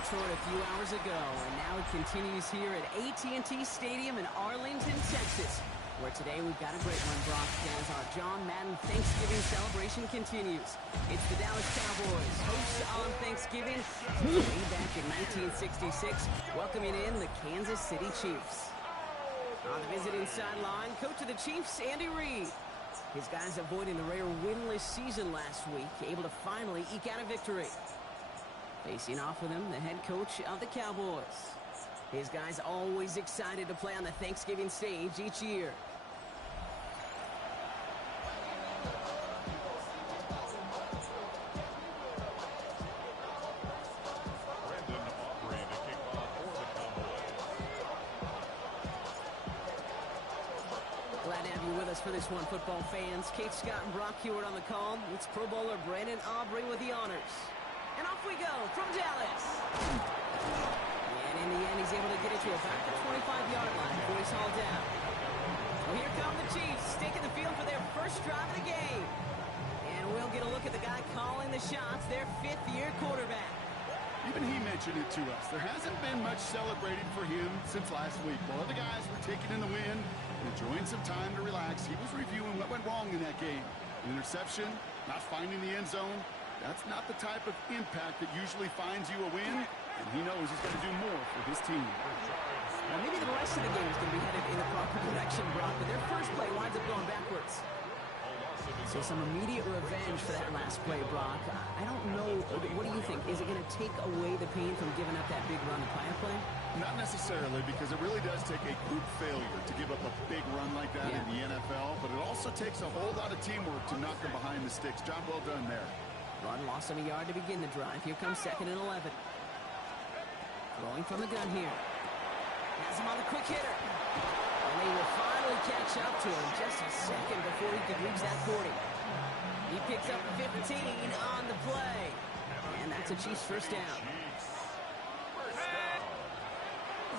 Detroit a few hours ago, and now it continues here at AT&T Stadium in Arlington, Texas, where today we've got a great one, Brock, as our John Madden Thanksgiving celebration continues. It's the Dallas Cowboys, hosts on Thanksgiving, way back in 1966, welcoming in the Kansas City Chiefs. On the visiting sideline, coach of the Chiefs, Andy Reid. His guys avoiding the rare winless season last week, able to finally eke out a victory. Facing off with him, the head coach of the Cowboys. His guys always excited to play on the Thanksgiving stage each year. Glad to have you with us for this one, football fans. Kate Scott and Brock Hewitt on the call. It's Pro Bowler Brandon Aubrey with the honors. And off we go from Dallas. And in the end, he's able to get it to about the 25-yard line before he's hauled down. Well, here come the Chiefs, taking the field for their first drive of the game. And we'll get a look at the guy calling the shots, their fifth-year quarterback. Even he mentioned it to us. There hasn't been much celebrating for him since last week. While other guys were taking in the win and enjoying some time to relax, he was reviewing what went wrong in that game. An interception, not finding the end zone. That's not the type of impact that usually finds you a win, and he knows he's got to do more for his team. Now, maybe the rest of the game is going to be headed in the proper direction, Brock, but their first play winds up going backwards. So some immediate revenge for that last play, Brock. I don't know. What do you think? Is it going to take away the pain from giving up that big run prior play? Not necessarily, because it really does take a group failure to give up a big run like that in the NFL, but it also takes a whole lot of teamwork to knock them behind the sticks. Job well done there. Run loss of a yard to begin the drive. Here comes 2nd and 11. Throwing from the gun here. Has him on the quick hitter. And they will finally catch up to him just a second before he could reach that 40. He picks up 15 on the play. And that's a Chiefs first down.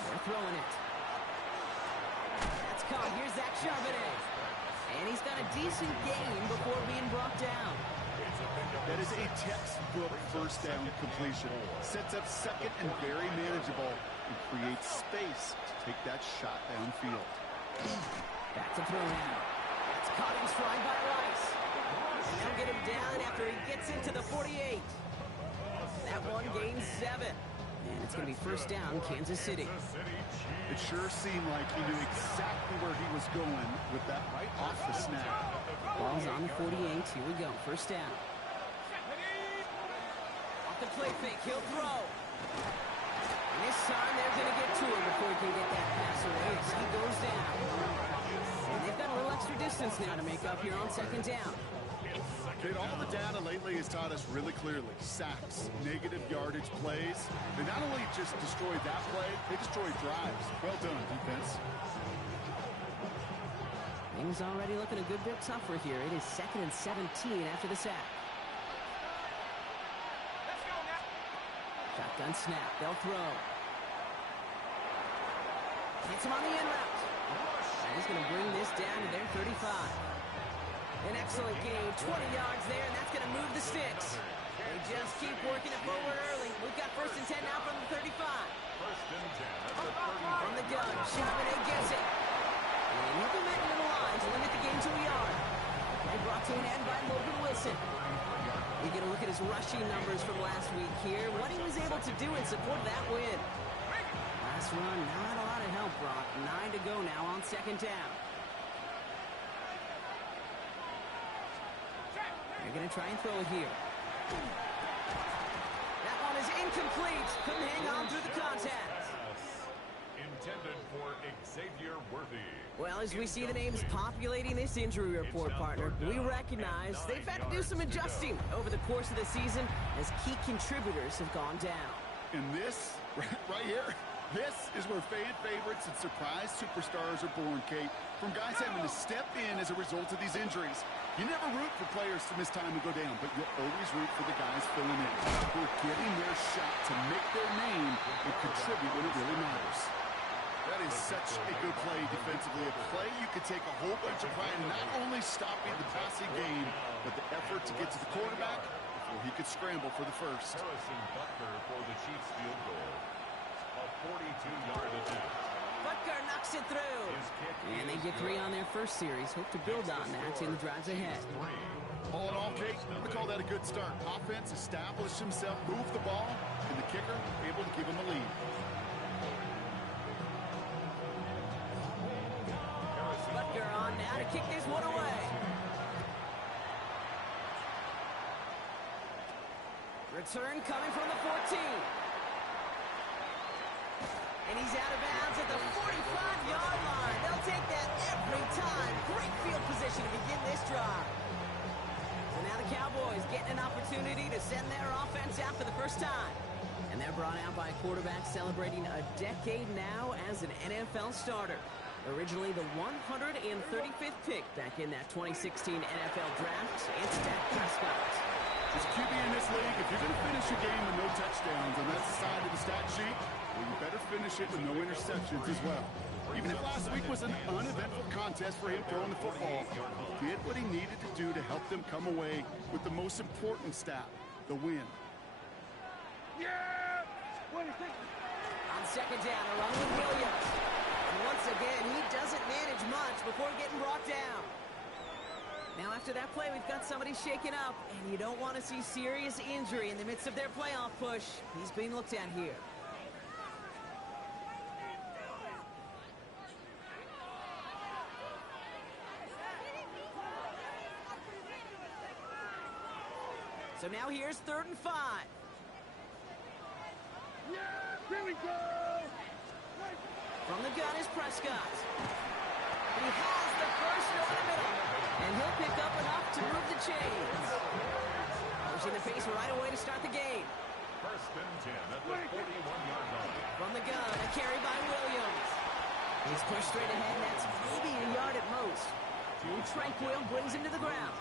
They're throwing it. That's caught. Here's Zach Charbonnet. And he's got a decent gain before being brought down. That is a textbook first down completion. Sets up second and very manageable and creates space to take that shot downfield. Back to throw now. That's caught in stride by Rice. And they'll get him down after he gets into the 48. That one gains 7. And it's going to be first down, Kansas City. It sure seemed like he knew exactly where he was going with that right off the snap. Ball's on the 48. Here we go. First down. Off the play fake. He'll throw. And this time they're going to get to him before he can get that pass away as he goes down. And they've got a little extra distance now to make up here on 2nd down. Kid, all the data lately has taught us really clearly. Sacks, negative yardage plays. They not only just destroy that play, they destroy drives. Well done, defense. Things already looking a good bit tougher here. It is 2nd and 17 after the sack. Shotgun snap. They'll throw. Hits him on the in route. And he's going to bring this down to their 35. An excellent gain. 20 yards there, and that's going to move the sticks. They just keep working it forward early. We've got 1st and 10 now from the 35. From the gun. Charbonnet gets it. And he'll be making to the line to limit the game to a yard. They brought to an end by Logan Wilson. We get a look at his rushing numbers from last week here. What he was able to do in support of that win. Last run, not a lot of help, Brock. 9 to go now on 2nd down. They're going to try and throw it here. That one is incomplete. Couldn't hang on through the contact. Intended for Xavier Worthy. Well, as we see the names populating this injury report, partner, we recognize they've had to do some adjusting over the course of the season as key contributors have gone down. And this, right here, this is where fan favorites and surprise superstars are born, Kate. From guys having to step in as a result of these injuries. You never root for players to miss time and go down, but you'll always root for the guys filling in, who are getting their shot to make their name and contribute when it really matters. That is such a good play defensively. A play you could take a whole bunch of pride in not only stopping the passing game, but the effort to get to the quarterback. If or he could scramble for the first. Harrison Butker for the Chiefs field goal. A 42-yard attempt. Butker knocks it through. And they get 3 on their first series. Hope to build on that in the drives ahead. All in all, Kate, I'm going to call that a good start. Offense established himself, moved the ball, and the kicker able to give him a lead. Butker on now to kick this one away. Return coming from the 14. And he's out of bounds at the 45-yard line. They'll take that every time. Great field position to begin this drive. So now the Cowboys getting an opportunity to send their offense out for the first time. And they're brought out by a quarterback celebrating a decade now as an NFL starter. Originally the 135th pick back in that 2016 NFL Draft, it's Dak Prescott. As QB in this league, if you're going to finish a game with no touchdowns on that side of the stat sheet, well, you better finish it with no interceptions as well. Even if last week was an uneventful contest for him throwing the football, he did what he needed to do to help them come away with the most important stat, the win. Yeah! On second down, a run with Williams. And once again, he doesn't manage much before getting brought down. Now after that play, we've got somebody shaken up, and you don't want to see serious injury in the midst of their playoff push. He's being looked at here. So now here's 3rd and 5. Yeah! Here we go! From the gun is Prescott. He has the first over the middle. And he'll pick up enough to move the chains. Pushing the pace right away to start the game. First and 10 at the 41-yard line. From the gun, a carry by Williams. He's pushed straight ahead, and that's maybe a yard at most. Tranquil brings him to the ground.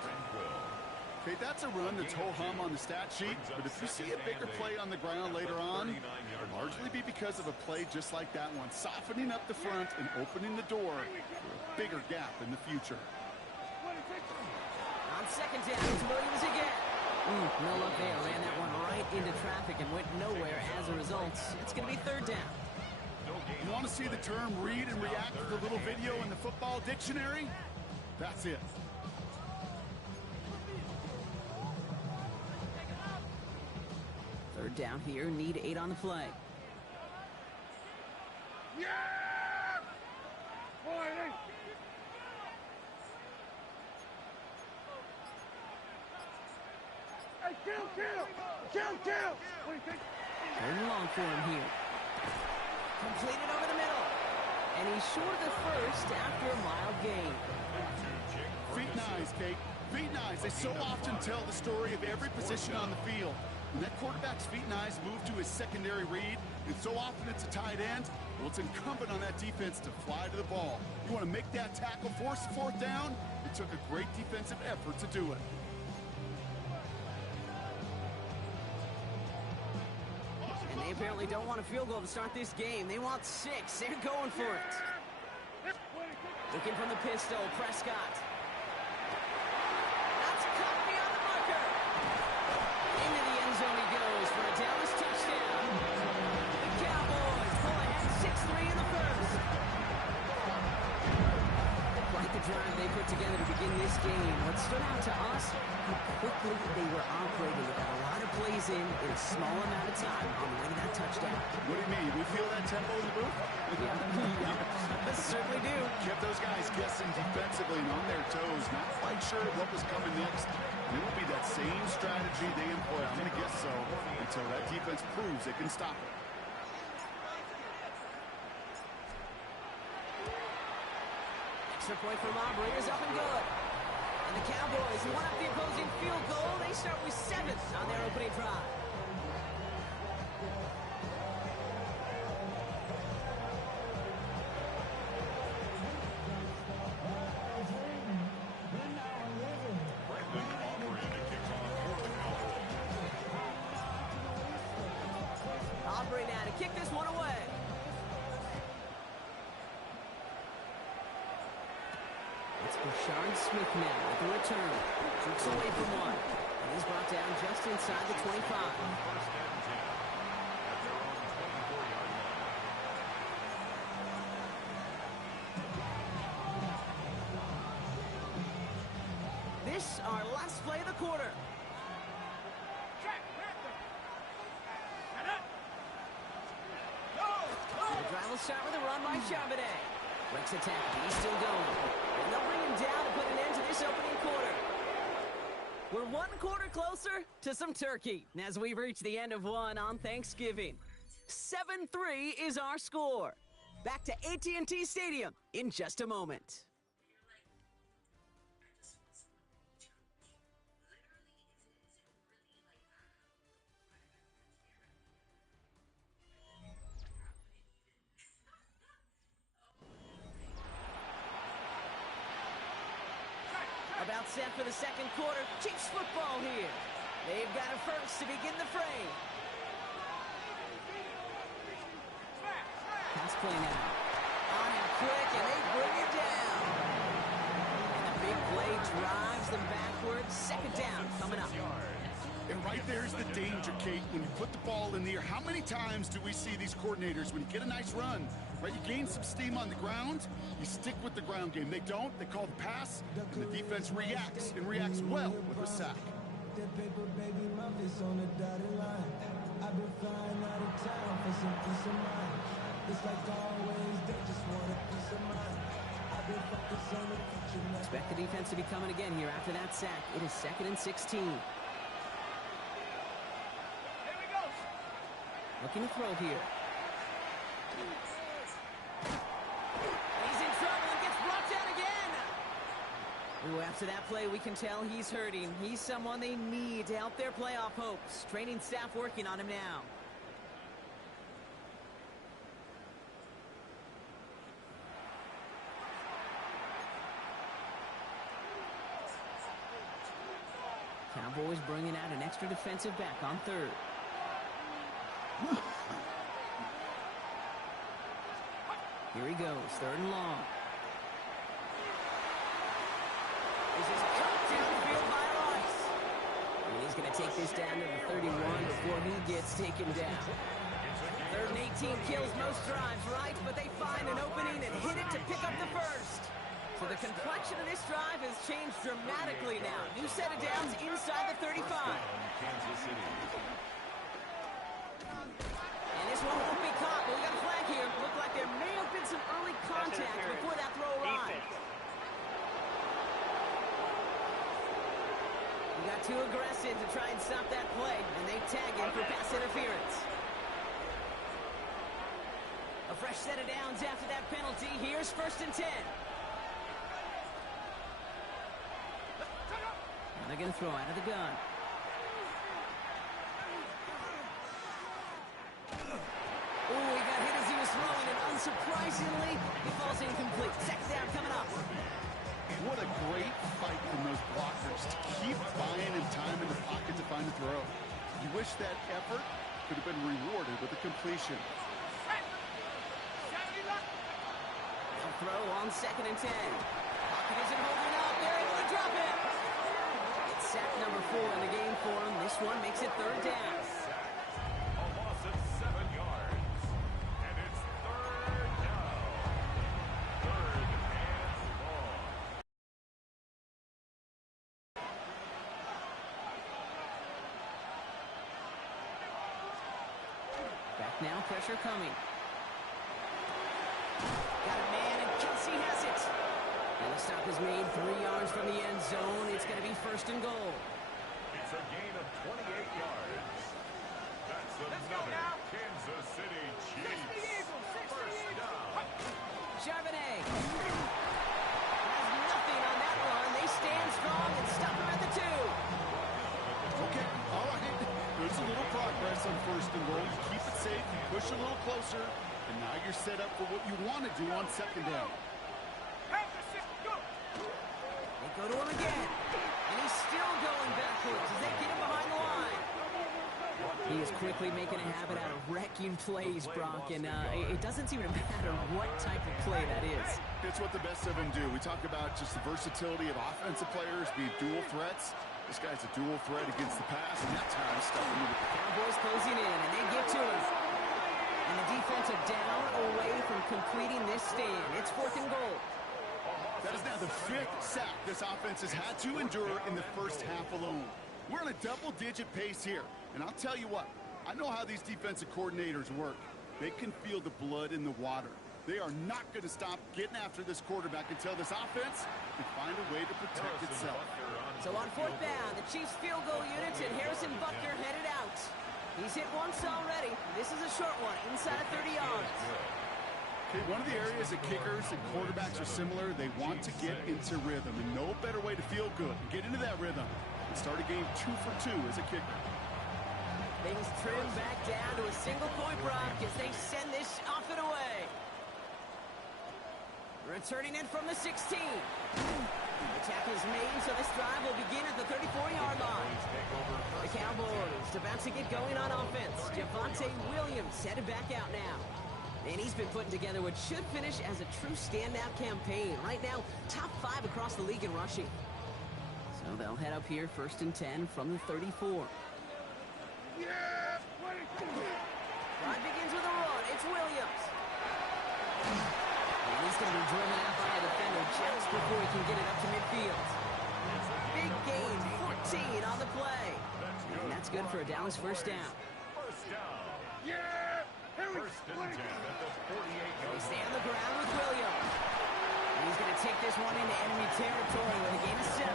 Okay, that's a run that's ho-hum on the stat sheet, but if you see a bigger play on the ground later on, it'll largely be because of a play just like that one, softening up the front and opening the door for a bigger gap in the future. On second down, it's Williams again. No luck there. Ran that one right into traffic and went nowhere as a result. It's going to be 3rd down. You want to see the term read and react to the little video in the football dictionary? That's it. Third down here, need 8 on the play. Yeah! Boy, hey, kill! What do you think? Third and long for him here. Completed over the middle. And he's short of the first after a mild gain. Feet and eyes, Kate. Feet and eyes. They so often tell the story of every position on the field. When that quarterback's feet and eyes move to his secondary read, and so often it's a tight end, well, it's incumbent on that defense to fly to the ball. You want to make that tackle, force the 4th down? It took a great defensive effort to do it. And they apparently don't want a field goal to start this game. They want 6. They're going for it. Looking from the pistol, Prescott. That's cut beyond the marker. Into the end zone he goes for a Dallas touchdown. The Cowboys pull ahead 6-3 in the first. Quite the drive they put together to begin this game. What stood out to us, how quickly they were operating. They got a lot of plays in a small amount of time on the way to that touchdown. What do you mean? We feel that tempo in the booth? Yeah, certainly do. Kept those guys guessing defensively and on their toes, not quite sure what was coming next. It will be that same strategy they employ. I'm going to guess so until that defense proves they can stop it. Extra point for Aubrey is up and good. And the Cowboys won up the opposing field goal. They start with 7th on their opening drive. Aubrey now to kick this one away. It's Bashard Smith now at the return. Jerks away from one. And he's brought down just inside the 25. First and 10 at their own 24-yard line. This, our last play of the quarter. The drive will start with a run by Charbonnet. Breaks attack, he's still going. And they'll bring him down to put an end to this opening quarter. We're one quarter closer to some turkey as we've reached the end of one on Thanksgiving. 7-3 is our score. Back to AT&T Stadium in just a moment. About set for the second quarter. Chiefs football here. They've got a first to begin the fray. Pass play now. On and quick, and they bring it down. And the big play drives them backwards. Second down coming up. And right there's the danger, Kate. When you put the ball in the air, how many times do we see these coordinators, when you get a nice run, right, you gain some steam on the ground, you stick with the ground game. They don't, they call the pass, and the defense reacts, and reacts well with a sack. That paper, baby, my face on the dotted line. I've been flying out of town for some peace of mind. It's like always, they just want a piece of mind. I've been focused on the future now. Expect the defense to be coming again here after that sack. It is 2nd and 16. Looking to throw here. He's in trouble and gets brought down again. Ooh, after that play, we can tell he's hurting. He's someone they need to help their playoff hopes. Training staff working on him now. Cowboys bringing out an extra defensive back on third. Here he goes, 3rd and long. This is cut downfield by Rice. And he's going to take this down to the 31 before he gets taken down. 3rd and 18 kills most drives, right? But they find an opening and hit it to pick up the first. So the complexion of this drive has changed dramatically now. New set of downs inside the 35. Kansas City. And this one won't be caught, but we got a flag here. Looked like there may have been some early contact before that throw arrived. We got too aggressive to try and stop that play, and they tag him for pass interference. A fresh set of downs after that penalty. Here's 1st and 10. And they're going to throw out of the gun. Oh, he got hit as he was throwing, and unsurprisingly, he falls incomplete. 2nd down coming up. What a great fight from those blockers to keep buying and time in the pocket to find the throw. You wish that effort could have been rewarded with a completion. A throw on 2nd and 10. Pocket isn't holding up. They're able to drop it. It's sack number 4 in the game for him. This one makes it 3rd down. A loss of 7 yards. And it's 3rd down. 3rd and long. Back now, pressure coming. Got a man, and Kelsey has it. And the stop is made 3 yards from the end zone. It's going to be 1st and goal. It's a gain of 28 yards. That's another Kansas City Chiefs. First down. Charbonnet has nothing on that run. They stand strong and stop him at the 2. Okay, all right. There's a little progress on 1st and goal. You keep it safe, you push a little closer, and now you're set up for what you want to do on 2nd down. They go to him again, and he's still going backwards as they get him behind the line. He is quickly making a habit out of wrecking plays, Brock, and it doesn't seem to matter what type of play that is. It's what the best of them do. We talk about just the versatility of offensive players being dual threats. This guy's a dual threat against the pass, and that time stuffing with it. Cowboys closing in, and they get to him. And the defense are down away from completing this stand. It's 4th and goal. That is now the 5th sack this offense has had to endure in the first half alone. We're on a double-digit pace here. And I'll tell you what, I know how these defensive coordinators work. They can feel the blood in the water. They are not going to stop getting after this quarterback until this offense can find a way to protect itself. So on 4th down, the Chiefs field goal units and Harrison Butker headed out. He's hit once already. This is a short one, inside of 30 yards. Okay, one of the areas that kickers and quarterbacks are similar, they want to get into rhythm. And no better way to feel good and get into that rhythm and start a game 2 for 2 as a kicker. Things trim back down to a single-point rock as they send this off and away. Returning in from the 16. The tackle is made, so this drive will begin at the 34-yard line. The Cowboys about to get going on offense. Javonte Williams headed back out now. And he's been putting together what should finish as a true standout campaign. Right now, top 5 across the league in rushing. So they'll head up here, 1st and 10 from the 34. Drive begins with a run. It's Williams. And he's going to be driven out by a defender just before he can get it up to midfield. Big gain, 14 on the play. And that's good for a Dallas first down. First and 10 at the 48-yard They stay on the ground with Williams. And he's going to take this one into enemy territory with a gain of 7.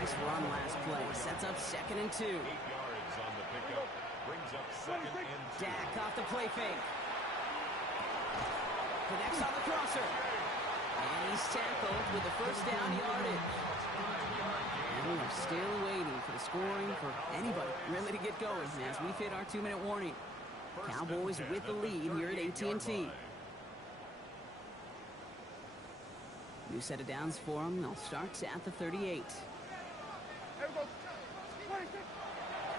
Nice run last play. Sets up 2nd and 2. 8 yards on the pickup. Brings up 2nd and 2. Dak off the play fake. Connects on the crosser. And he's tackled with the first down yardage. And we're still waiting for the scoring for anybody really to get going as we've hit our 2-minute warning. Cowboys with the lead here at AT&T. New set of downs for them. They'll start at the 38.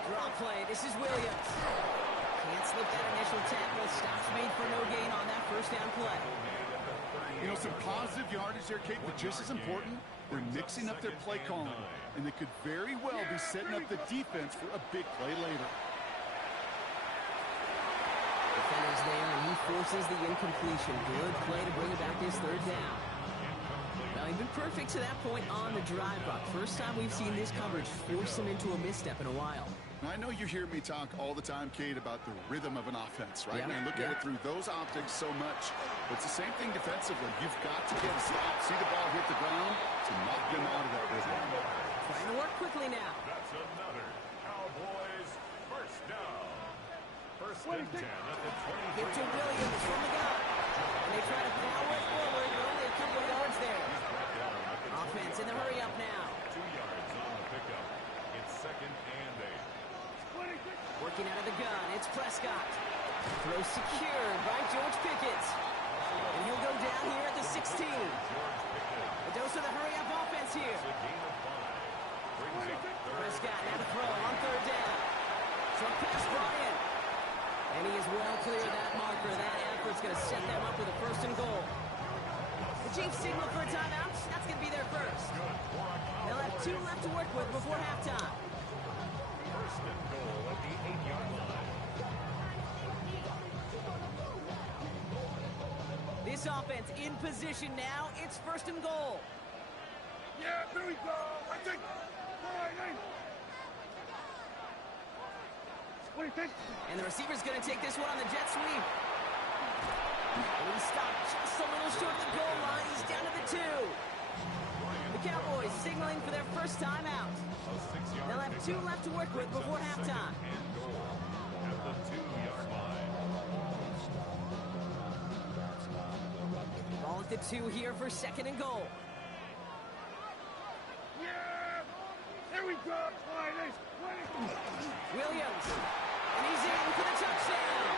Draw play. This is Williams. Can't slip that initial tackle. Stops made for no gain on that first down play. You know, some positive yardage there, Kate, but just as important, they're mixing up their play calling. And they could very well be setting up the defense for a big play later. Defender's there, and he forces the incompletion. Good play to bring about this 3rd down. Well, he's been perfect to that point on the drive, Buck. First time we've seen this coverage force him into a misstep in a while. Now, I know you hear me talk all the time, Kate, about the rhythm of an offense, right? Yeah, And I look at it through those optics so much. But it's the same thing defensively. You've got to get a stop, see the ball hit the ground to knock them out of that rhythm. Trying to work quickly now. That's another Cowboys first down. First and 10 at the 23. Give to Williams from the gun. And they try to power it forward, but only a couple of yards there. Offense in the hurry up now. 2 yards on the pickup. It's 2nd and 8. Working out of the gun, it's Prescott. Throw secured by George Pickett. And he'll go down here at the 16. A dose of the hurry-up offense here. It's a gain of 5. Brings up 3rd. Prescott now to throw on 3rd down. Short pass Bryant. And he is well clear of that marker. That effort's going to set them up with a 1st and goal. The Chiefs signal for a timeout. That's going to be their first. They'll have 2 left to work with before halftime. First and goal at the 8-yard line. This offense in position now. It's 1st and goal. Yeah, here we go. I think. What do you think? And the receiver's going to take this one on the jet sweep. And he stopped just a little short of the goal line. He's down to the 2. The Cowboys signaling for their first time out. They'll have 2 left to work with before halftime. And goal at the 2-yard line. Ball at the 2 here for 2nd and goal. Yeah! Here we go. Williams. And he's in for the touchdown.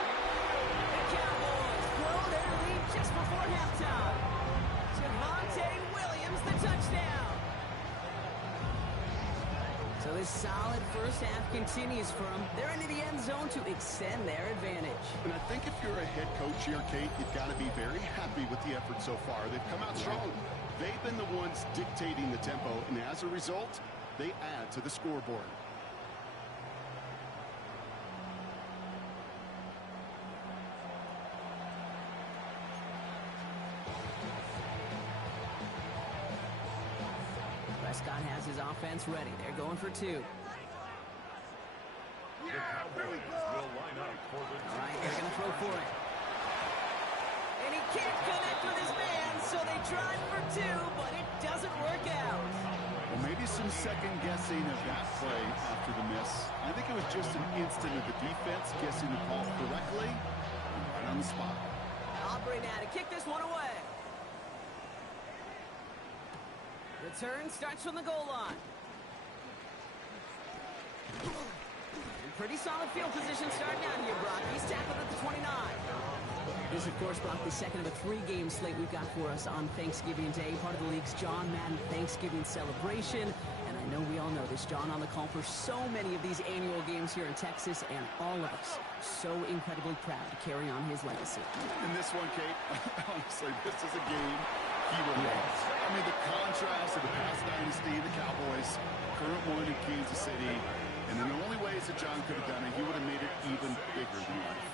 The Cowboys blow their lead just before halftime. Javonte Williams, the touchdown. So The solid first half continues for them. They're into the end zone to extend their advantage. And I think if you're a head coach here, Kate, you've got to be very happy with the effort so far. They've come out strong. They've been the ones dictating the tempo, and as a result, they add to the scoreboard. Prescott has his offense ready. They're going for two. The Cowboys will line up for the All right, they're going to throw for it. And he can't connect with his man, so they tried for two, but it doesn't work out. Well, maybe some second guessing of that play after the miss. I think it was just an instant of the defense guessing the call correctly and right on the spot. Aubrey now to kick this one away. Return starts from the goal line. And pretty solid field position starting out here, Brock. He's tackled at the 29. This, of course, Brock, the second of a three-game slate we've got for us on Thanksgiving Day, part of the league's John Madden Thanksgiving celebration. And I know we all know this, John on the call for so many of these annual games here in Texas, and all of us so incredibly proud to carry on his legacy. In this one, Kate, honestly, this is a game he will love. I mean, the contrast of the past dynasty, the Cowboys, current one in Kansas City, and in the only ways that John could have done it, he would have made it even bigger than life.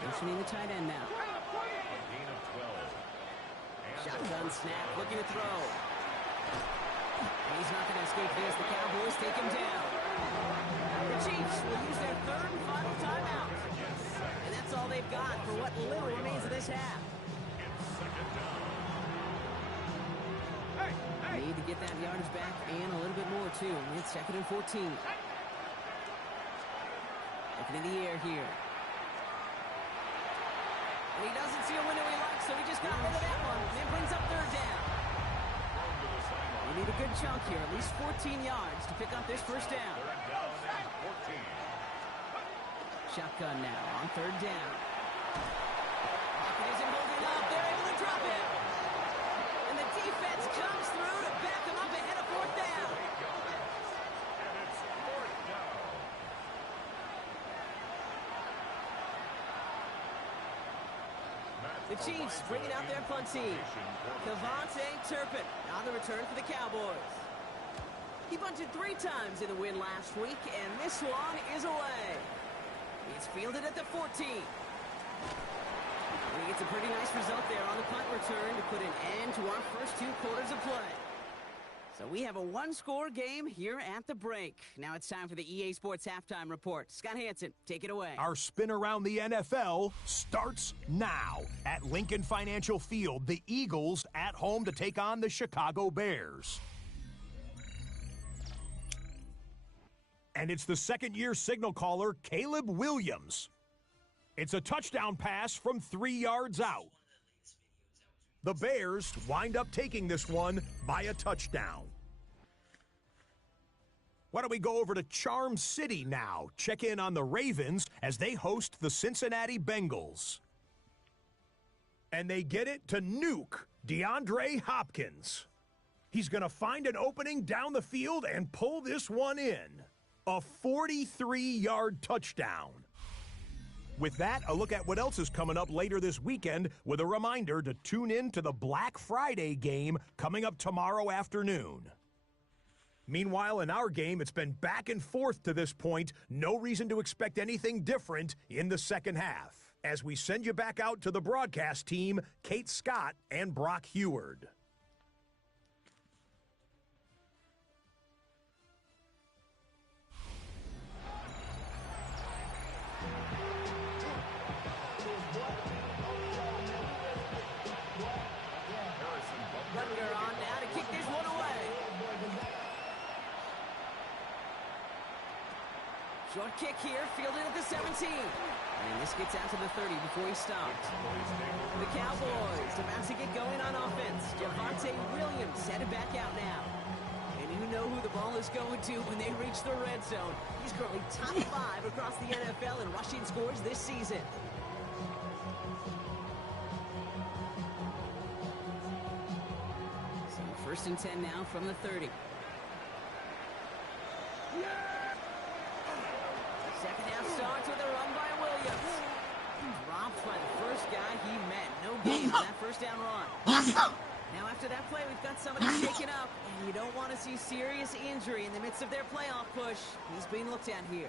Motioning the tight end now. A gain of 12. Shotgun snap, looking to throw. And he's not going to escape this. The Cowboys take him down. The Chiefs will use their third and final timeout. And that's all they've got for what little remains of this half. Need to get that yardage back and a little bit more, too. It's second and 14. Looking in the air here. And he doesn't see a window he likes, so he just got rid of that one. And it brings up third down. We need a good chunk here, at least 14 yards to pick up this first down. Shotgun now on third down. Pocket isn't holding up. They're able to drop it. And the defense comes through to back them up ahead of fourth down. And it's fourth down. The Chiefs bringing out their punt team. Devontae Turpin on the return for the Cowboys. He punted 3 times in the win last week, and this one is away. It's fielded at the 14. And he gets a pretty nice result there on the punt return to put an end to our first 2 quarters of play. So we have a 1-score game here at the break. Now it's time for the EA Sports Halftime Report. Scott Hansen, take it away. Our spin around the NFL starts now. At Lincoln Financial Field, the Eagles at home to take on the Chicago Bears. And it's the second-year signal caller, Caleb Williams. It's a touchdown pass from 3 yards out. The Bears wind up taking this one by a touchdown. Why don't we go over to Charm City now? Check in on the Ravens as they host the Cincinnati Bengals. And they get it to nuke DeAndre Hopkins. He's going to find an opening down the field and pull this one in. A 43-yard touchdown. With that, a look at what else is coming up later this weekend with a reminder to tune in to the Black Friday game coming up tomorrow afternoon. Meanwhile, in our game, it's been back and forth to this point. No reason to expect anything different in the second half. As we send you back out to the broadcast team, Kate Scott and Brock Heward. Butler on now to kick this one away. Short kick here, fielded at the 17. And this gets out to the 30 before he stopped. The Cowboys about to get going on offense. Devontae Williams headed back out now. And you know who the ball is going to when they reach the red zone. He's currently top 5 across the NFL in rushing scores this season. So first and 10 now from the 30. by the first guy he met. No gain on that first down run. Now after that play, we've got somebody shaken up, and you don't want to see serious injury in the midst of their playoff push. He's being looked at here.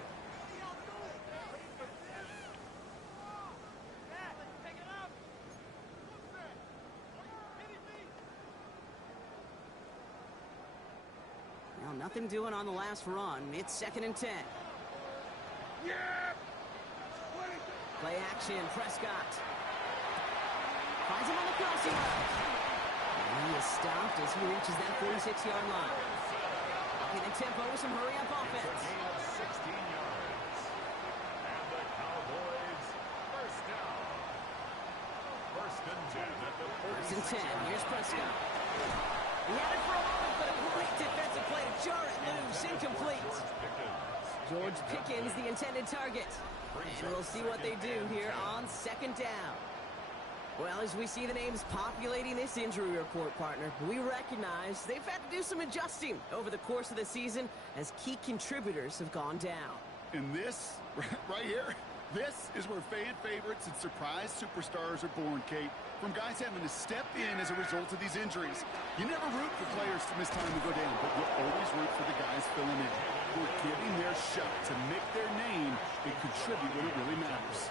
Now nothing doing on the last run. It's 2nd and 10. Play action, Prescott. Finds him on the crossing route. And he is stopped as he reaches that 46-yard line. Upping the tempo with some hurry-up offense. Gain of 16 yards. And the Cowboys first down. 1st and 10 at the 1st and 10. Here's Prescott. He had it for a moment, but a great defensive play to jar it loose. Incomplete. George Pickens, the intended target. And we'll see what they do here on 2nd down. Well, as we see the names populating this injury report, partner, we recognize they've had to do some adjusting over the course of the season as key contributors have gone down. And this, right here, this is where fan favorites and surprise superstars are born, Kate. From guys having to step in as a result of these injuries. You never root for players to miss time and go down, but you always root for the guys filling in, who are giving their shot to make their name and contribute when it really matters.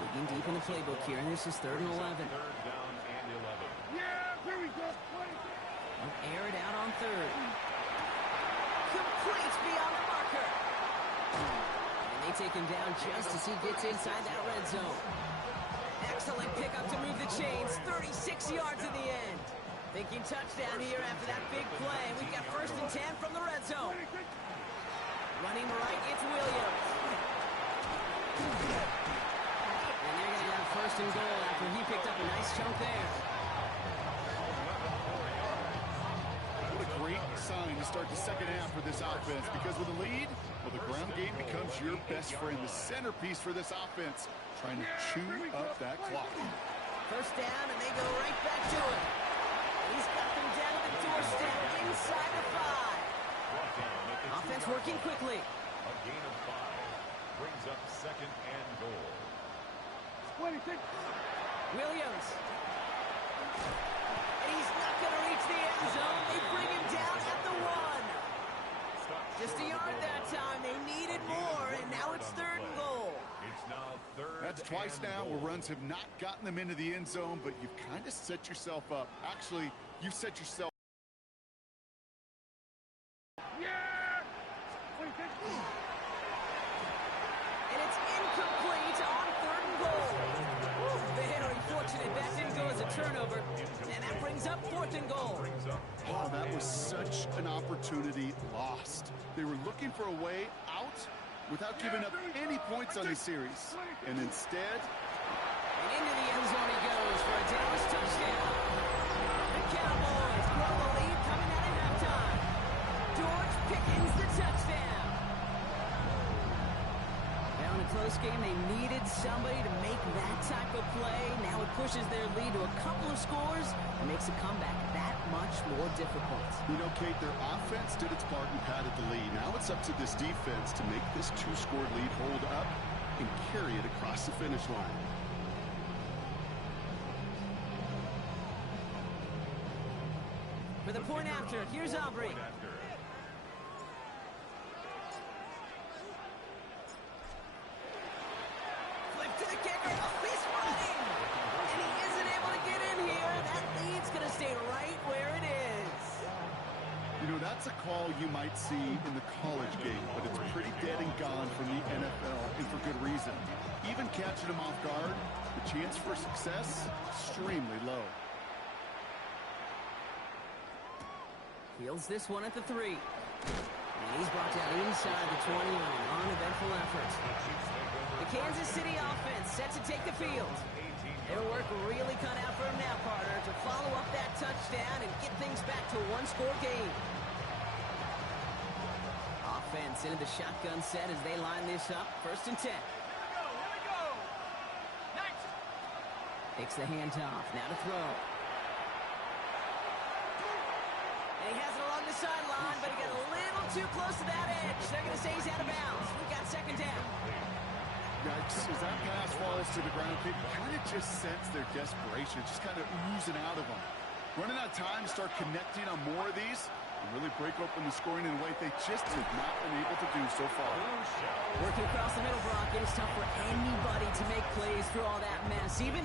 Digging deep in the playbook here, and this is 3rd and 11. 3rd down and 11. Yeah, here we go. They'll air it out on 3rd. Complete beyond the marker. And they take him down just as he gets inside that red zone. Excellent pickup to move the chains. 36 yards in the end. Thinking touchdown here after that big play. We've got 1st and 10 from the red zone. Running right, it's Williams. And they're going to have 1st and goal after he picked up a nice chunk there. What a great sign to start the 2nd half for this offense, because with a lead, well, the ground game becomes your best friend, the centerpiece for this offense, trying to chew up that clock. 1st down, and they go right back to it. He's got them down to the doorstep inside the 5. Offense working quickly. A gain of 5 brings up 2nd and goal. Williams. And he's not going to reach the end zone. They bring him down at the 1. Just a yard that time. They needed more, and now it's 3rd and goal. It's now 3rd. That's twice now where runs have not gotten them into the end zone, but you've kind of set yourself up. Actually, you've set yourself. And it's incomplete on 3rd and goal. Very fortunate that didn't go as a turnover. And that brings up 4th and goal. Oh, that was such an opportunity lost. They were looking for a way out without giving up any points on the series. And instead... And into the end zone he goes for a Dallas touchdown. The Cowboys grow the lead coming out at halftime. George Pickens the touchdown. Now in a close game, they needed somebody to make that type of play. Now it pushes their lead to a couple of scores and makes a comeback that much more difficult. You know, Kate, their offense did its part and padded the lead. Now it's up to this defense to make this 2-score lead hold up and carry it across the finish line. For the point after, here's Aubrey. Flip to the kicker. Oh, he's running! And he isn't able to get in here. That lead's going to stay right where it is. You know, that's a call you might see in the college game, but it's pretty dead and gone from the NFL, and for good reason. Even catching them off guard, the chance for success, extremely low. Fields this one at the 3. And he's brought down inside the 20 on an uneventful effort. The Kansas City offense set to take the field. Their work really cut out for him now, Carter, to follow up that touchdown and get things back to a 1-score game. Offense into the shotgun set as they line this up. 1st and 10. Takes the handoff. Now to throw. And he has it along the sideline, but he got a little too close to that edge. They're going to say he's out of bounds. We've got 2nd down. Yikes, as that pass falls to the ground, you kind of just sense their desperation, just kind of oozing out of them. Running out of time to start connecting on more of these and really break open the scoring in a way they just have not been able to do so far. Working across the middle, Brock, it is tough for anybody to make plays through all that mess, even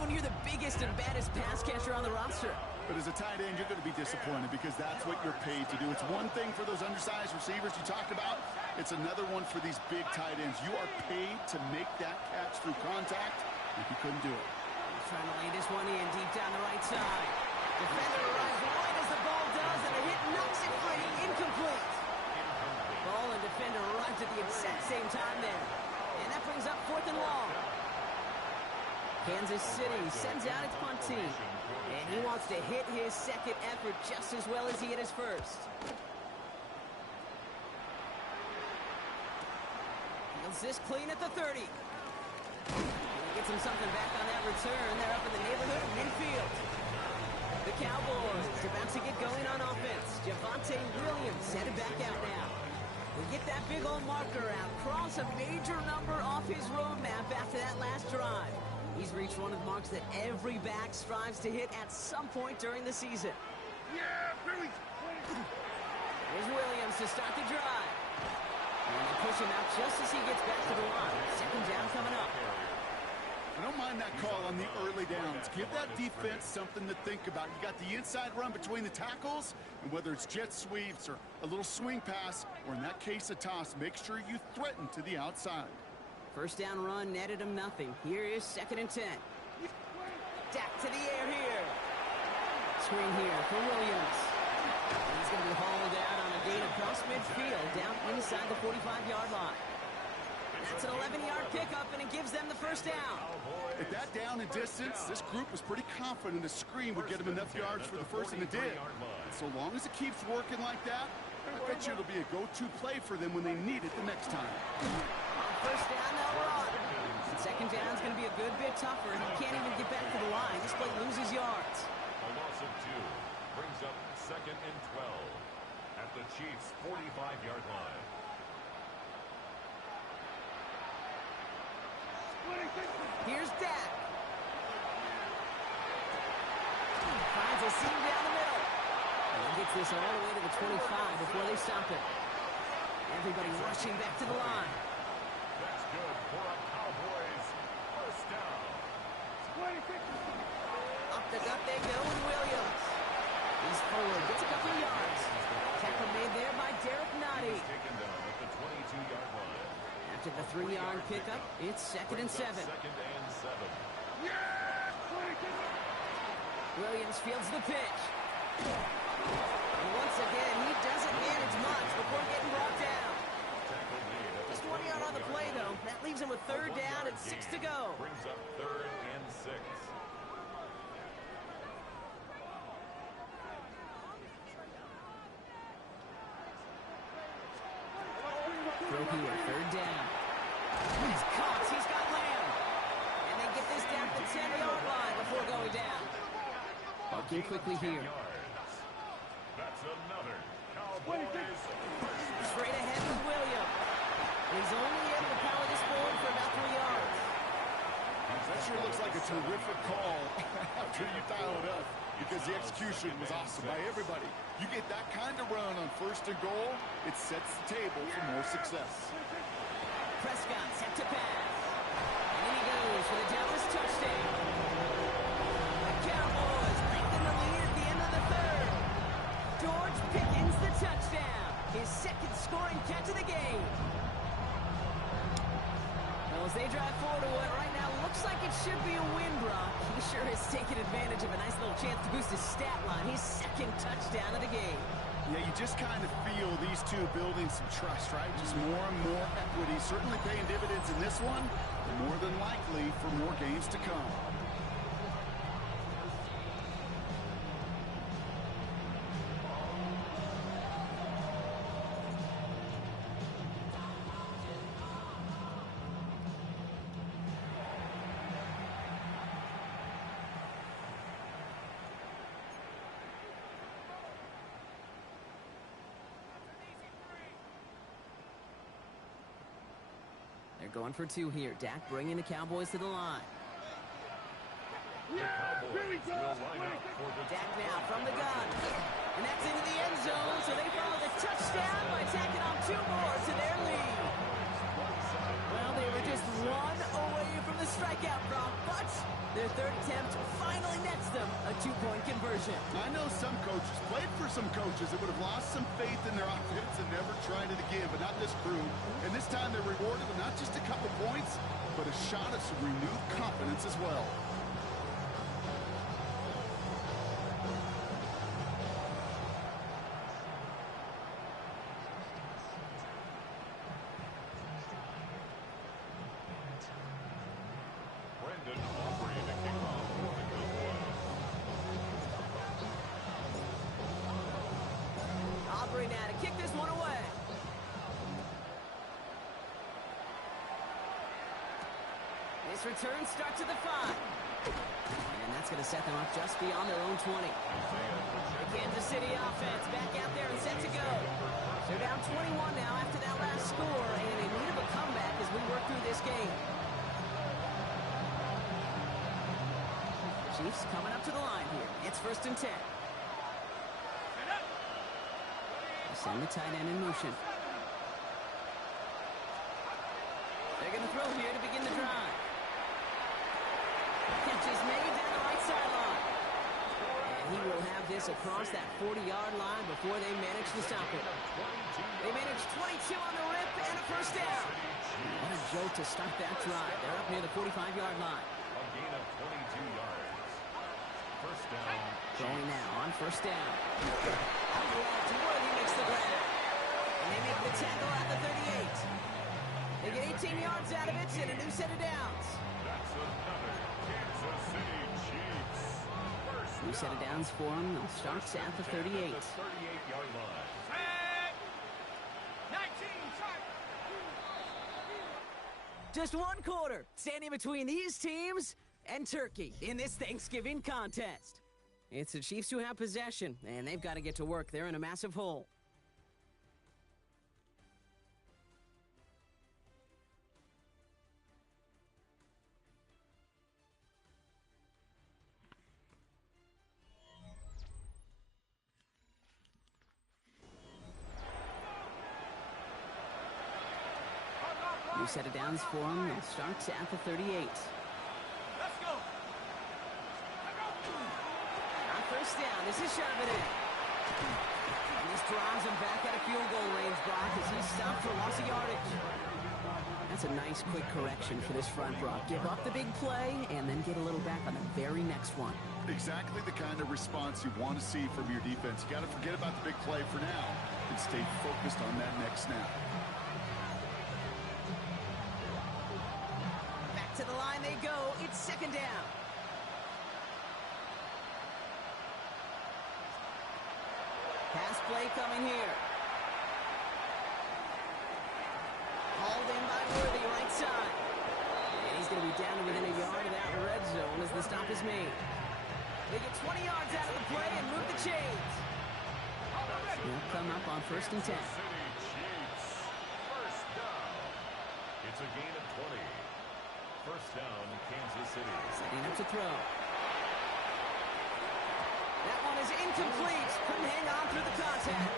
when you're the biggest and baddest pass catcher on the roster. But as a tight end, you're going to be disappointed because that's what you're paid to do. It's one thing for those undersized receivers you talked about. It's another one for these big tight ends. You are paid to make that catch through contact, and he couldn't do it. He's trying to lay this one in deep down the right side. Defender arrives right as the ball does, and the hit knocks it free. Incomplete. Ball and defender arrived at the exact same time there. And that brings up 4th and long. Kansas City sends out its punt team. And he wants to hit his second effort just as well as he hit his first. Fields this clean at the 30. And he gets him something back on that return. They're up in the neighborhood of midfield. The Cowboys about to get going on offense. Javonte Williams headed back out now. We get that big old marker out. Cross a major number off his roadmap after that last drive. He's reached one of the marks that every back strives to hit at some point during the season. Here's Williams to start the drive. And they push him out just as he gets back to the line. Second down coming up. I don't mind that call on the early downs. Give that defense something to think about. You got the inside run between the tackles, and whether it's jet sweeps or a little swing pass, or in that case a toss, make sure you threaten to the outside. First down run netted him nothing. Here is 2nd and 10. Dak to the air here. Swing here for Williams. And he's going to be hauled out on a gain across midfield, down inside the 45-yard line. That's an 11-yard pickup, and it gives them the first down. At that down and distance, this group was pretty confident a screen would get them enough yards for the first, and it did. And so long as it keeps working like that, I bet you it'll be a go-to play for them when they need it the next time. On first down, they'll run. Second down's going to be a good bit tougher. He can't even get back to the line. This play loses yards. A loss of 2 brings up 2nd and 12 at the Chiefs' 45-yard line. Here's Dak. Finds a seam down the middle. And he gets this all the way to the 25 before they stop it. Everybody rushing back to the line. That's good for a Cowboys first down. Up the gut they go with Williams. He's forward, gets a couple of yards. Tackle made there by Derek Nottie. Taken down at the 22-yard line. After the 3-yard pickup, it's 2nd and 7. 2nd and 7. Williams fields the pitch. And once again, he doesn't manage much before getting brought down. Just 1 yard on the play, though. That leaves him with 3rd down and 6 to go. Brings up 3rd and 6. Throw here, 3rd down. He's caught. He's got Lamb. And they get this down to the 10-yard line before going down. Bucking quickly here. That's another Cowboys. Straight ahead with Williams. He's only able to power this forward for about 3 yards. That sure looks like a terrific call after you dial it up, because the execution was awesome by everybody. You get that kind of run on 1st and goal, it sets the table for more success. Prescott set to pass. And in he goes for the Dallas touchdown. The Cowboys lengthen the lead at the end of the 3rd. George Pickens the touchdown. His 2nd scoring catch of the game. Well, as they drive forward to what right now looks like it should be a win, Brock, he sure has taken advantage of a nice little chance to boost his stat line. His 2nd touchdown of the game. Yeah, you just kind of feel these two building some trust, right? Just more and more equity, certainly paying dividends in this one, but more than likely for more games to come. They're going for two here. Dak bringing the Cowboys to the line. Dak now from the gun. And that's into the end zone, so they follow the touchdown by tacking on two more to their lead. Well, they were just one away from the strikeout, Brock, but their third attempt finally nets them a two-point conversion. I know some coaches, played for some coaches that would have lost some faith in their offense and never tried it again, but not this crew. And this time they're rewarded with not just a couple points, but a shot of some renewed confidence as well. Now to kick this one away. This return starts at the 5. And that's going to set them up just beyond their own 20. The Kansas City offense back out there and set to go. They're down 21 now after that last score, and in need of a comeback as we work through this game. Chiefs coming up to the line here. It's 1st and 10. Send the tight end in motion. They're going to throw here to begin the drive. Catch is made down the right sideline. And he will have this across that 40-yard line before they manage to stop it. They manage 22 on the rip and a first down. What a jolt to start that drive. They're up near the 45-yard line. A gain of 22 yards. First down. Going now on first down. Worthy makes the grab. And they make the tackle at the 38. They get 18 yards out of it and a new set of downs. That's another Kansas City Chiefs. First New set of downs for them. They'll start at the 38. the 38-yard line. 19, start. Just one quarter standing between these teams and Turkey in this Thanksgiving contest. It's the Chiefs who have possession, and they've got to get to work. They're in a massive hole. New set of downs for them. It starts at the 38. Let's go. On first down, this is Sherman. And this drives him back out of field goal range, Brock, as he's stopped for loss of yardage. That's a nice quick correction for this front, Brock. Give up the big play and then get a little back on the very next one. Exactly the kind of response you want to see from your defense. You got to forget about the big play for now and stay focused on that next snap. Back to the line they go. It's second down. Pass play coming here. Hauled in by Worthy, right side. And he's going to be down within a yard of that red zone as the stop is made. They get 20 yards out of the play and move the chains. They'll come up on 1st and 10. City Chiefs. First down. It's a gain of 20. First down, Kansas City. Setting up to throw. That one is incomplete. Couldn't hang on through the contact.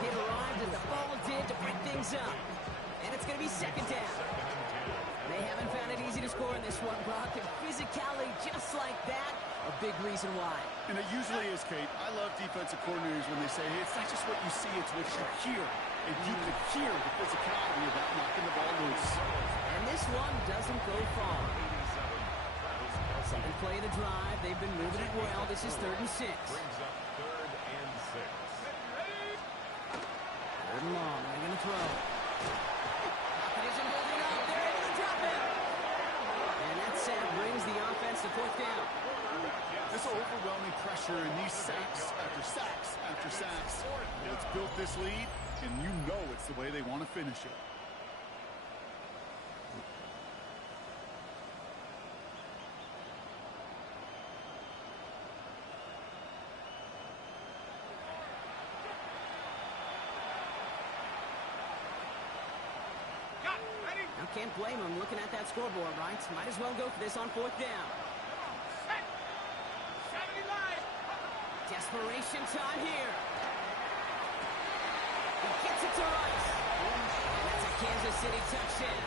It arrived as the ball did to break things up. And it's going to be second down. They haven't found it easy to score in this one, Brock. And physicality just like that, a big reason why. And it usually is, Kate. I love defensive coordinators when they say, hey, it's not just what you see, it's what you hear. And you can hear the physicality of that knocking the ball loose. And this one doesn't go far. Second play of the drive. They've been moving it well. This is 3rd and 6. Brings up 3rd and 6. 3rd and long. They're going to throw. Pocket isn't holding up. They're able to drop it. And that sack brings the offense to 4th down. This overwhelming pressure and these sacks after sacks after sacks, it's built this lead, and you know it's the way they want to finish it. Can't blame him looking at that scoreboard, right? Might as well go for this on 4th down. Desperation time here. He gets it to Rice. And that's a Kansas City touchdown.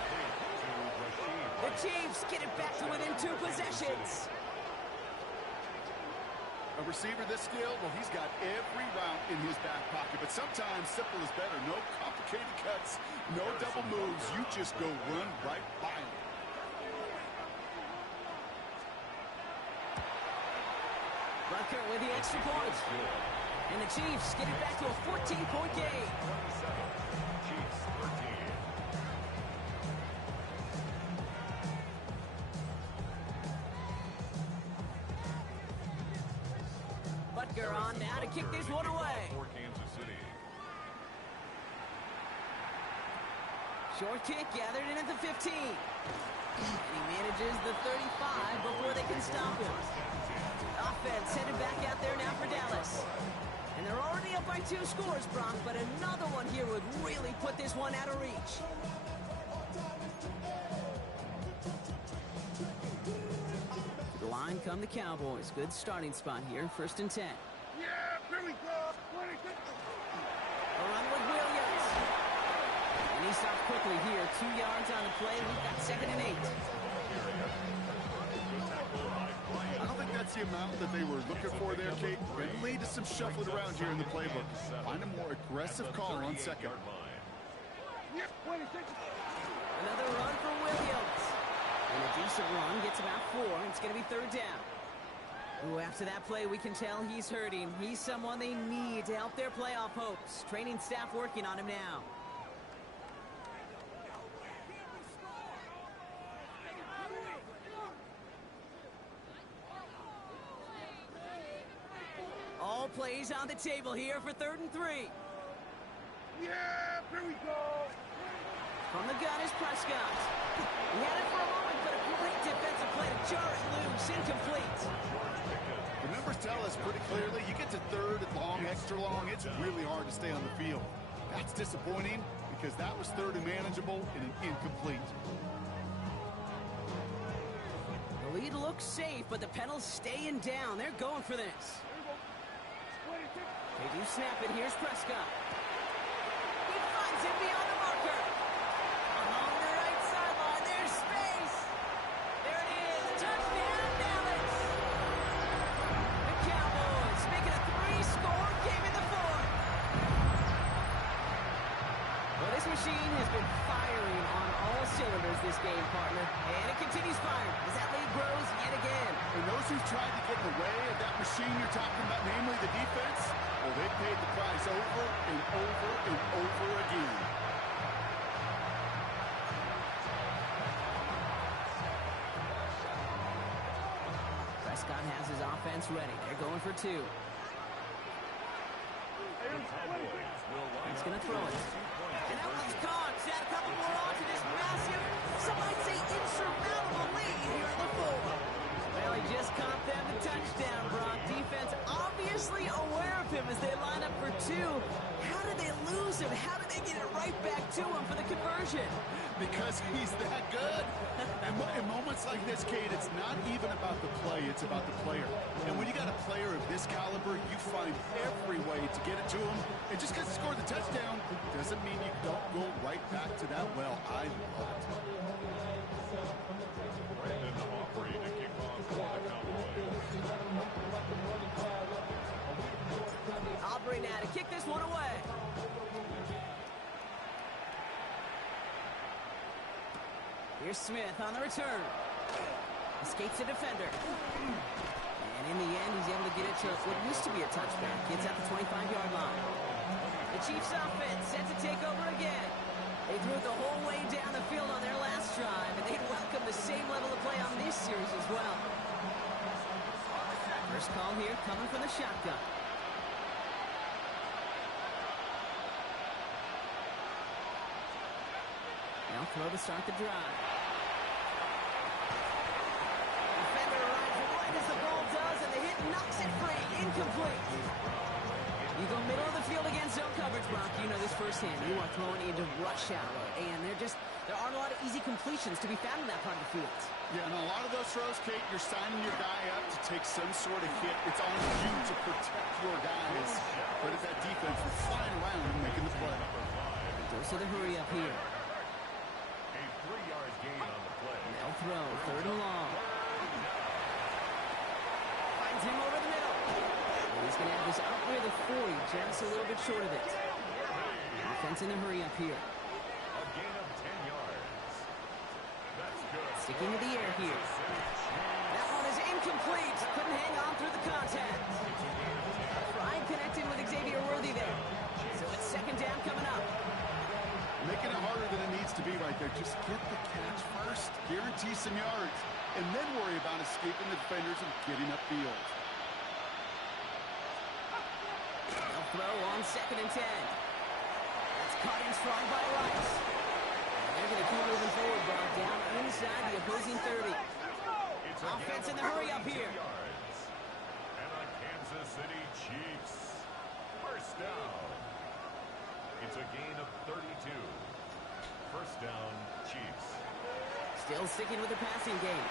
The Chiefs get it back to within 2 possessions. A receiver this skilled, well, he's got every route in his back pocket, but sometimes simple is better. No complicated cuts, no double moves. You just go run right by him. Rucker with the extra point. And the Chiefs get it back to a 14-point game. Chiefs 13. Butker on now to kick this one away. For Kansas City. Short kick gathered in at the 15. And he manages the 35 before they can stop him. Offense headed back out there now for Dallas. And they're already up by 2 scores, Brock, but another one here would really put this one out of reach. To the line come the Cowboys. Good starting spot here, 1st and 10. Yeah, here we go. 26. A run with Williams. And he stopped quickly here. 2 yards on the play. We've got 2nd and 8. I don't think that's the amount that they were looking for there, Kate. Going to lead to some shuffling around here in the playbook. Find a more aggressive call on 2nd. Yeah, 26. Another run for Williams. And a decent run gets about 4. It's going to be 3rd down. Ooh, after that play, we can tell he's hurting. He's someone they need to help their playoff hopes. Training staff working on him now. All plays on the table here for 3rd and 3. Yeah, here we go. From the gun is Prescott. He had it for a moment, but a great defensive play to jar it loose. Incomplete. The numbers tell us pretty clearly, you get to 3rd and long, extra long, it's really hard to stay on the field. That's disappointing because that was 3rd and manageable and an incomplete. The lead looks safe, but the pedals staying down. They're going for this. They do snap it. Here's Prescott. He finds it beyond the marker. Along the right sideline. There's space. There it is. Touchdown, Dallas. The Cowboys making a 3-score game in the 4th. Well, this machine has been firing on all cylinders this game, partner. And it continues firing as that lead grows yet again. And those who've tried to get in the way of that machine you're talking about, namely the defense, well, they paid the price over and over and over again. Prescott has his offense ready. They're going for 2. He's going to throw it. And that one's caught. Add a couple more on to this massive, some might say insurmountable lead here in the 4th. Well, he just caught them the touchdown, Brock. Defense obviously aware of him as they line up for 2. How did they lose him? How did they get it right back to him for the conversion? Because he's that good. In moments like this, Kate, it's not even about the play, it's about the player. And when you got a player of this caliber, you find every way to get it to him. And just because he scored the touchdown doesn't mean you don't go right back to that well. I love it. Brandon Aubrey to kick off for the Cowboys. Aubrey now to kick this one away. Here's Smith on the return. Escapes the defender. And in the end, he's able to get it to what used to be a touchback. Gets at the 25-yard line. The Chiefs offense set to take over again. They threw it the whole way down the field on their last drive, and they'd welcome the same level of play on this series as well. First call here coming from the shotgun. Now throw to start the drive. Defender arrives right as the ball does, and the hit knocks it free. Incomplete. You go middle of the field against zone coverage, Brock. You know this firsthand. You are throwing into rush hour, and there aren't a lot of easy completions to be found in that part of the field. Yeah, and a lot of those throws, Kate, you're signing your guy up to take some sort of hit. It's on you to protect your guys. But at that defense for flying around and making the play. Goes to the hurry up here. A 3-yard gain on the play. They'll throw, third and long. Finds him over the middle. And he's going to have this up near the 40, just a little bit short of it. Offense in the hurry up here. A gain of 10 yards. That's good. Sticking to the air here. That one is incomplete. Couldn't hang on through the contact. Tried connecting with Xavier Worthy there. So it's second down coming up. Making it harder than it needs to be right there. Just get the catch first. Guarantee some yards. And then worry about escaping the defenders and getting upfield. They'll throw on second and 10. That's caught in stride by Rice. They're going to keep moving forward, Brock, down inside the opposing 30. Offense in the hurry up here. And the Kansas City Chiefs. First down. It's a gain of 32. First down, Chiefs. Still sticking with the passing game.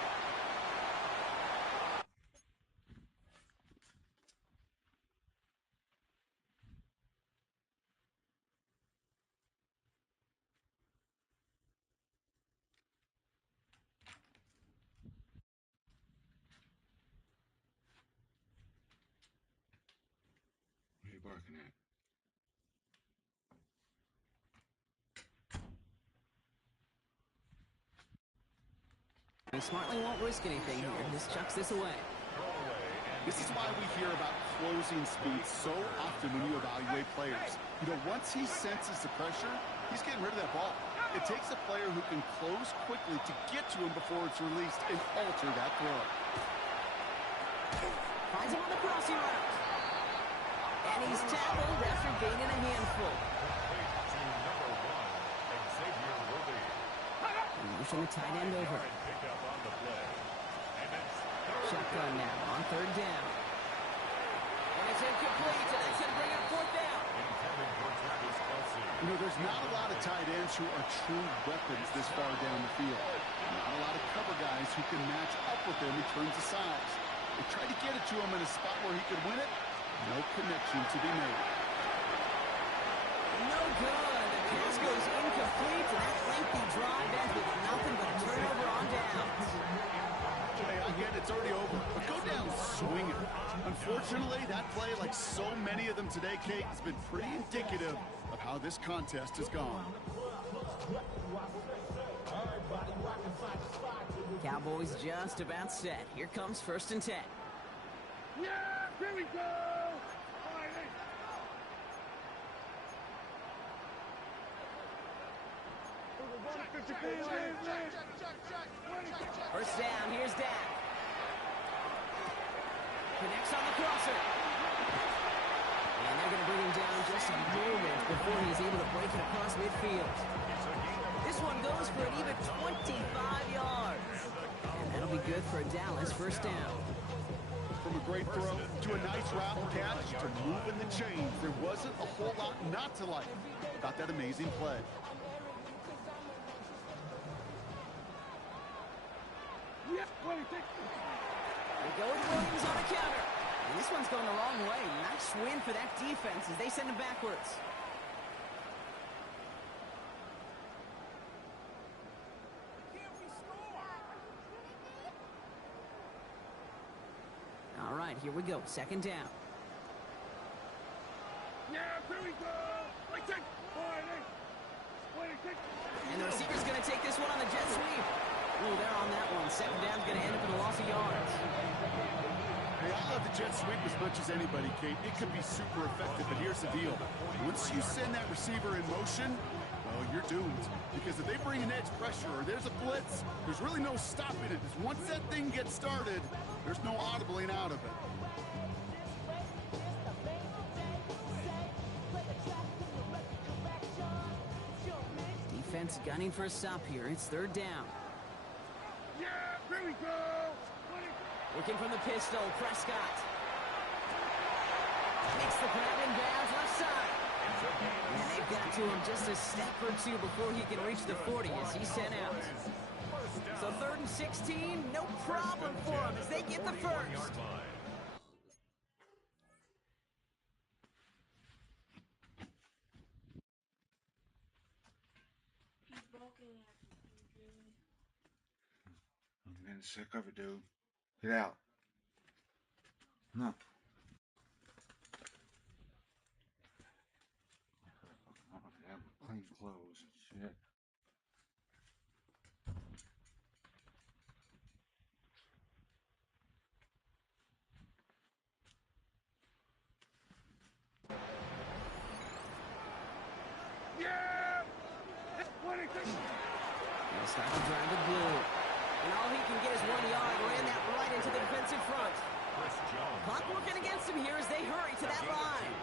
What are you barking at? He smartly won't risk anything here. Just chucks this away. This is why we hear about closing speed so often when you evaluate players. You know, once he senses the pressure, he's getting rid of that ball. It takes a player who can close quickly to get to him before it's released and alter that throw. Finds him on the crossing route. And he's tackled after gaining a handful. To number 1, Xavier Worthy. Motion the tight end over. Pick up on the play. And it's Shotgun now on third down. And it's incomplete, and that's going to bring up fourth down. intended for Travis Kelce. You know, there's not a lot of tight ends who are true weapons this far down the field. Not a lot of cover guys who can match up with him in terms of size. They tried to get it to him in a spot where he could win it. No connection to be made. No good. The pass goes incomplete, and that lengthy drive ends with nothing but a turnover on downs. Hey, I get it's already over, but go down swinging. Unfortunately, that play, like so many of them today, Kate, has been pretty indicative of how this contest has gone. Cowboys just about set. Here comes first and 10. Yeah, here we go. First down, here's Dak. Connects on the crosser. And they're going to bring him down just a moment before he's able to break it across midfield. This one goes for an even 25 yards. And that'll be good for a Dallas first down. From a great throw to a nice route catch to moving the chains, there wasn't a whole lot not to like about that amazing play. They go with Williams on the counter. And this one's going the wrong way. Nice win for that defense as they send him backwards. All right, here we go. Second down. Yeah, here we go. And the receiver's going to take this one on the jet sweep. Ooh, they're on that one. Second down's going to end up in a loss of yards. Hey, I love the jet sweep as much as anybody, Kate. It can be super effective, but here's the deal. Once you send that receiver in motion, well, you're doomed. Because if they bring an edge pressure or there's a blitz, there's really no stopping it. Once that thing gets started, there's no audibling out of it. Defense gunning for a stop here. It's third down. Yeah, here we go. Looking from the pistol, Prescott. Makes the grab inbounds to him just a step or two before he can reach the 40 as he's sent out. So 3rd and 16, no problem for him as they get the first. I'm getting sick of it, dude. Get out. No. I have clean clothes and shit. Yeah! They'll start the drive with Blue. And all he can get is 1 yard. Ran that right into the defensive front. Clock working against him here as they hurry to that line.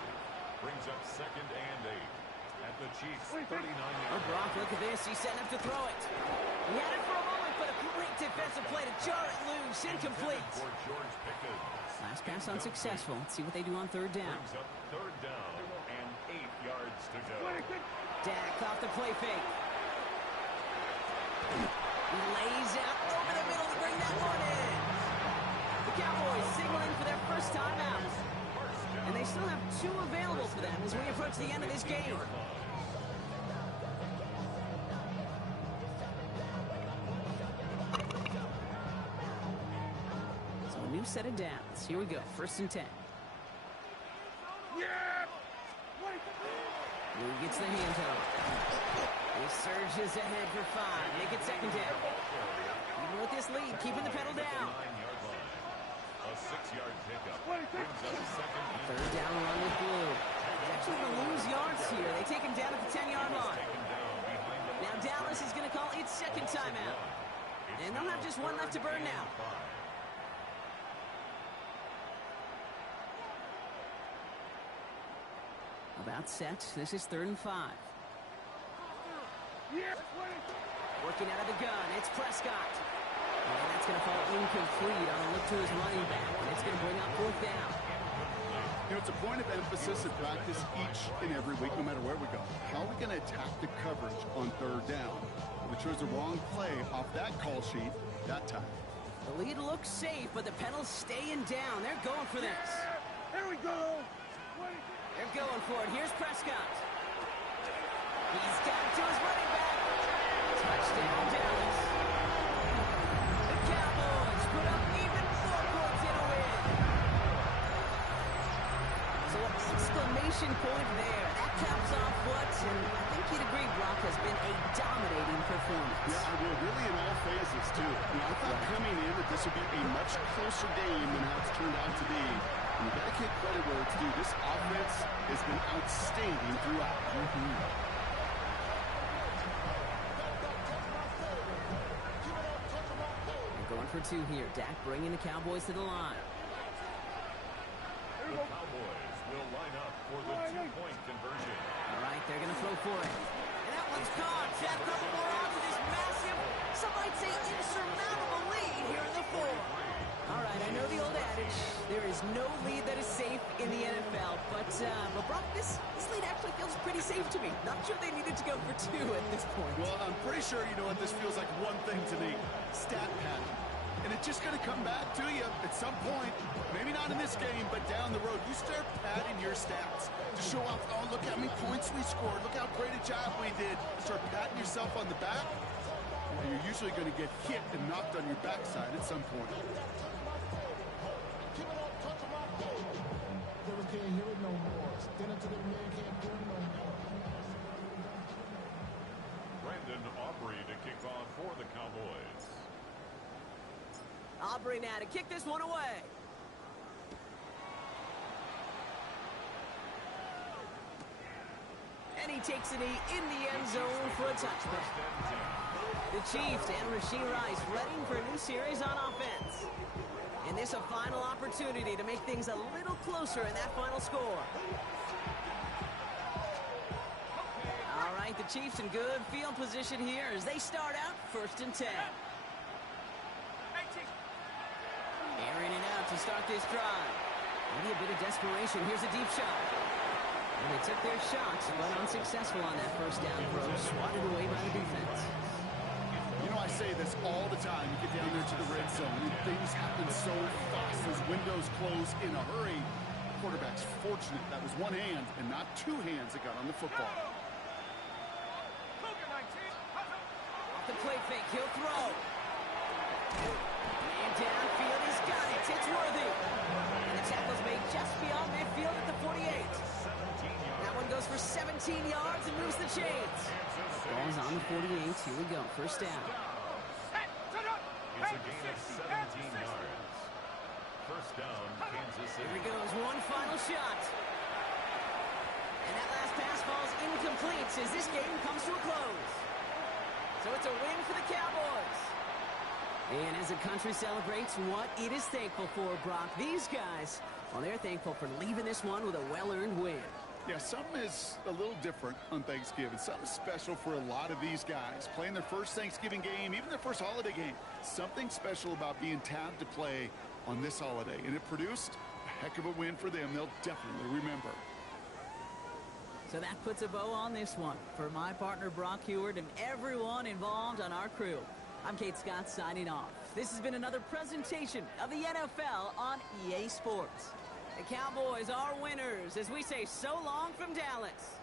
Brings up 2nd and 8 at the Chiefs' 39. Oh, Brock, look at this. He's setting up to throw it. He had it for a moment, but a great defensive play to jar it loose. Incomplete. For George Pickens. Last pass unsuccessful. Let's see what they do on 3rd down. Brings up 3rd down and 8 yards to go. Dak off the play fake. He lays out over the middle to bring that one in. The Cowboys signaling for their first time out. And they still have 2 available for them as we approach the end of this game. So a new set of downs. Here we go. 1st and 10. Yeah! Blue gets the handoff. He surges ahead for 5. Make it 2nd down. Even with this lead, keeping the pedal down. A 6-yard pickup. Brings up 2nd. 3rd down run with Blue. He's actually going to lose yards here. They take him down at the 10-yard line. Now Dallas is going to call its 2nd timeout. And they'll have just 1 left to burn now. About set. This is 3rd and 5. Working out of the gun. It's Prescott. And that's going to fall incomplete on a look to his running back. And it's going to bring up 4th down. You know, it's a point of emphasis in practice each and every week, no matter where we go. How are we going to attack the coverage on 3rd down? We chose the wrong play off that call sheet that time. The lead looks safe, but the pedal's staying down. They're going for this. Here we go! They're going for it. Here's Prescott. He's got it to his running back. Touchdown, Dallas. The Cowboys put up even 4 points in a win. So an exclamation point there. That caps off what, and I think you'd agree, Brock, has been a dominating performance. Yeah, I will. Really in all phases, too. You know, I thought coming in that this would be a much closer game than how it's turned out to be. And you got to give credit where it's due. This offense has been outstanding throughout. Going for 2 here. Dak bringing the Cowboys to the line. The Cowboys will line up for the 2-point conversion. All right, they're going to throw for it. And that one's gone. Chad, couple more on to this massive, some might say insurmountable lead here in the 4th. All right, I know the old adage, there is no lead that is safe in the NFL, but Brock, this lead actually feels pretty safe to me. Not sure they needed to go for 2 at this point. Well, I'm pretty sure you know what this feels like one thing to me. Stat padding. And it's just going to come back to you at some point. Maybe not in this game, but down the road. You start padding your stats to show off, oh, look how many points we scored. Look how great a job we did. Start patting yourself on the back. Well, you're usually going to get hit and knocked on your backside at some point. Can't hear it no more. Stand up to the man, can't hear it no more. Brandon Aubrey to kick off for the Cowboys. Aubrey now to kick this one away. And he takes it in the end zone for a touchdown. The Chiefs and Rashee Rice ready for a new series on offense. And this a final opportunity to make things a little closer in that final score. All right, the Chiefs in good field position here as they start out 1st and 10. Airing it out to start this drive. Maybe a bit of desperation. Here's a deep shot. They took their shots, but unsuccessful on that first down throw, swatted away by the defense. You know, I say this all the time. You get down there to the red zone, and things happen so fast. Those windows close in a hurry. Quarterback's fortunate that was one hand and not two hands that got on the football. Off the play fake, he'll throw. Man downfield, he's got it. It's Worthy. And the tackle's made just beyond midfield at the 48. That one goes for 17 yards and moves the chains. Ball's on the 48. Here we go. First down. It's a gain of 17 yards. First down, Kansas City. Here he goes. One final shot. And that last pass falls incomplete as this game comes to a close. So it's a win for the Cowboys. And as the country celebrates what it is thankful for, Brock, these guys, well, they're thankful for leaving this one with a well-earned win. Yeah, something is a little different on Thanksgiving. Something special for a lot of these guys. Playing their first Thanksgiving game, even their first holiday game. Something special about being tapped to play on this holiday. And it produced a heck of a win for them. They'll definitely remember. So that puts a bow on this one. For my partner, Brock Heward, and everyone involved on our crew, I'm Kate Scott signing off. This has been another presentation of the NFL on EA Sports. The Cowboys are winners as we say so long from Dallas.